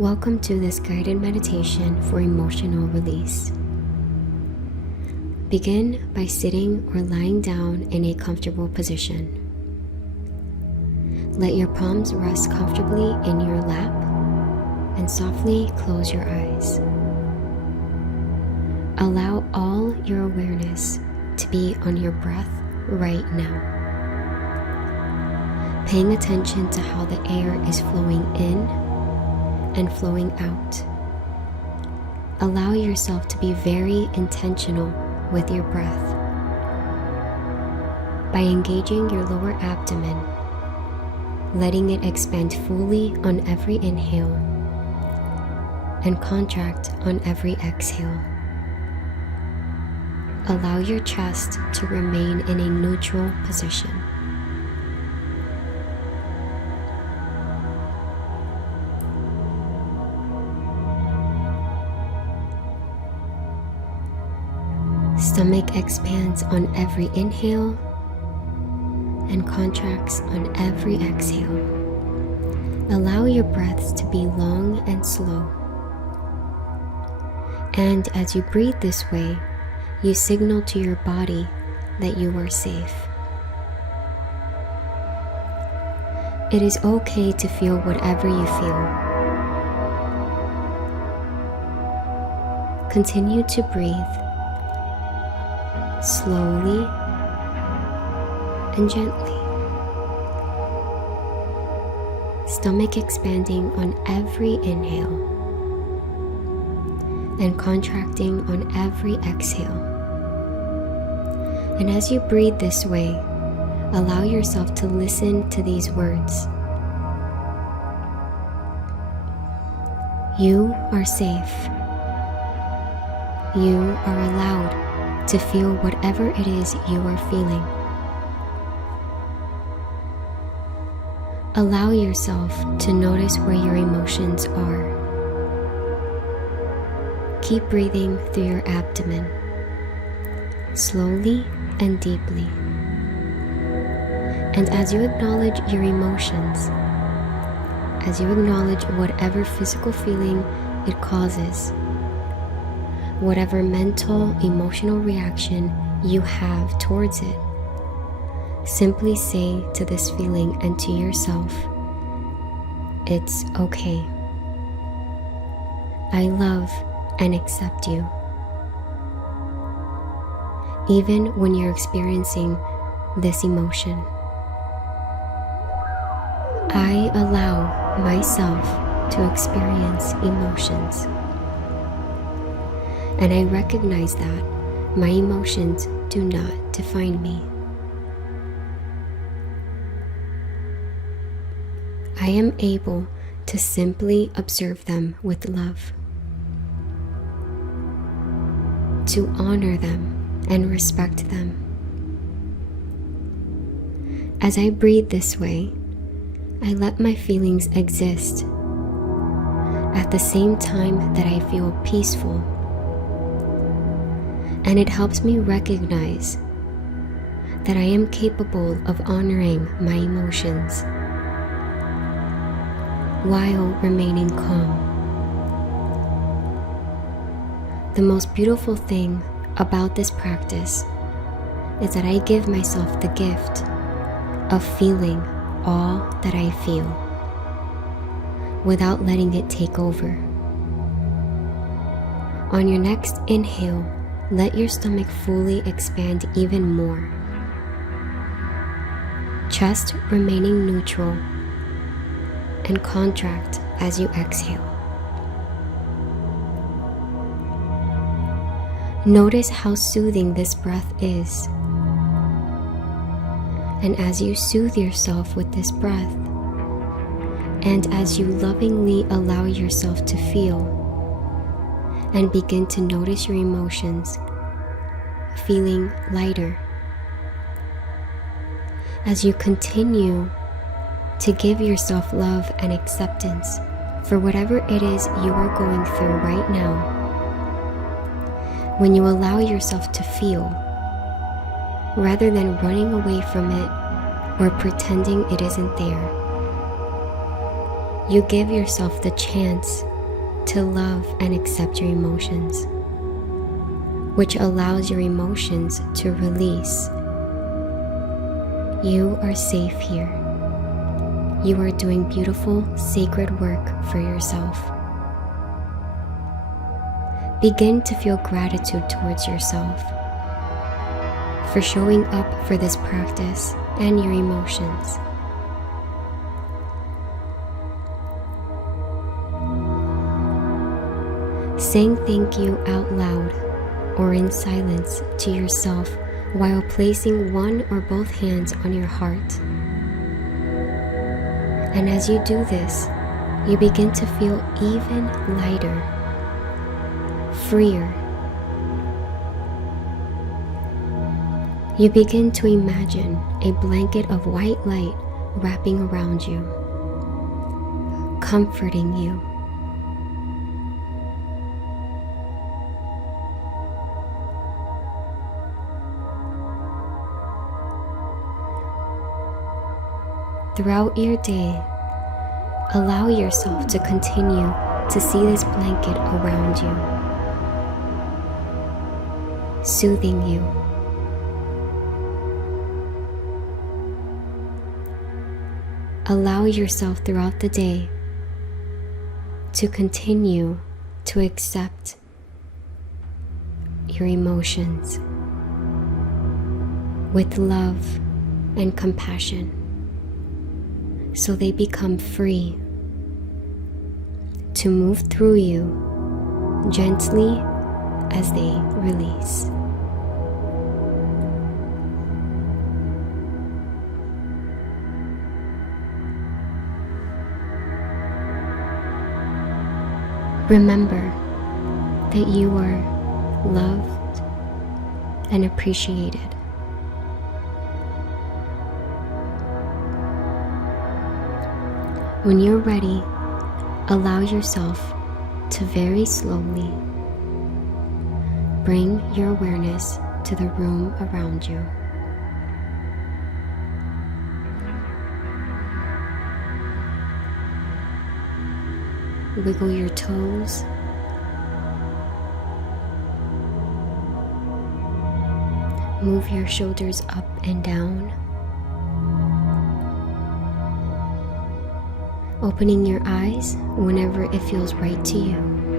Welcome to this guided meditation for emotional release. Begin by sitting or lying down in a comfortable position. Let your palms rest comfortably in your lap and softly close your eyes. Allow all your awareness to be on your breath right now. Paying attention to how the air is flowing in and flowing out. Allow yourself to be very intentional with your breath. By engaging your lower abdomen, letting it expand fully on every inhale and contract on every exhale. Allow your chest to remain in a neutral position. Stomach expands on every inhale and contracts on every exhale. Allow your breaths to be long and slow. And as you breathe this way, you signal to your body that you are safe. It is okay to feel whatever you feel. Continue to breathe slowly and gently. Stomach expanding on every inhale and contracting on every exhale. And as you breathe this way, allow yourself to listen to these words. You are safe. You are allowed to feel whatever it is you are feeling. Allow yourself to notice where your emotions are. Keep breathing through your abdomen, slowly and deeply. And as you acknowledge your emotions, as you acknowledge whatever physical feeling it causes, whatever mental, emotional reaction you have towards it, simply say to this feeling and to yourself, it's okay. I love and accept you. Even when you're experiencing this emotion, I allow myself to experience emotions. And I recognize that my emotions do not define me. I am able to simply observe them with love, to honor them and respect them. As I breathe this way, I let my feelings exist at the same time that I feel peaceful. And it helps me recognize that I am capable of honoring my emotions while remaining calm. The most beautiful thing about this practice is that I give myself the gift of feeling all that I feel without letting it take over. On your next inhale, let your stomach fully expand even more. Chest remaining neutral and contract as you exhale. Notice how soothing this breath is. And as you soothe yourself with this breath, and as you lovingly allow yourself to feel and begin to notice your emotions, feeling lighter. As you continue to give yourself love and acceptance for whatever it is you are going through right now, when you allow yourself to feel, rather than running away from it or pretending it isn't there, you give yourself the chance to love and accept your emotions, which allows your emotions to release. You are safe here. You are doing beautiful, sacred work for yourself. Begin to feel gratitude towards yourself for showing up for this practice and your emotions. Saying thank you out loud or in silence to yourself while placing one or both hands on your heart. And as you do this, you begin to feel even lighter, freer. You begin to imagine a blanket of white light wrapping around you, comforting you. Throughout your day, allow yourself to continue to see this blanket around you, soothing you. Allow yourself throughout the day to continue to accept your emotions with love and compassion, so they become free to move through you gently as they release. Remember that you are loved and appreciated. When you're ready, allow yourself to very slowly bring your awareness to the room around you. Wiggle your toes. Move your shoulders up and down. Opening your eyes whenever it feels right to you.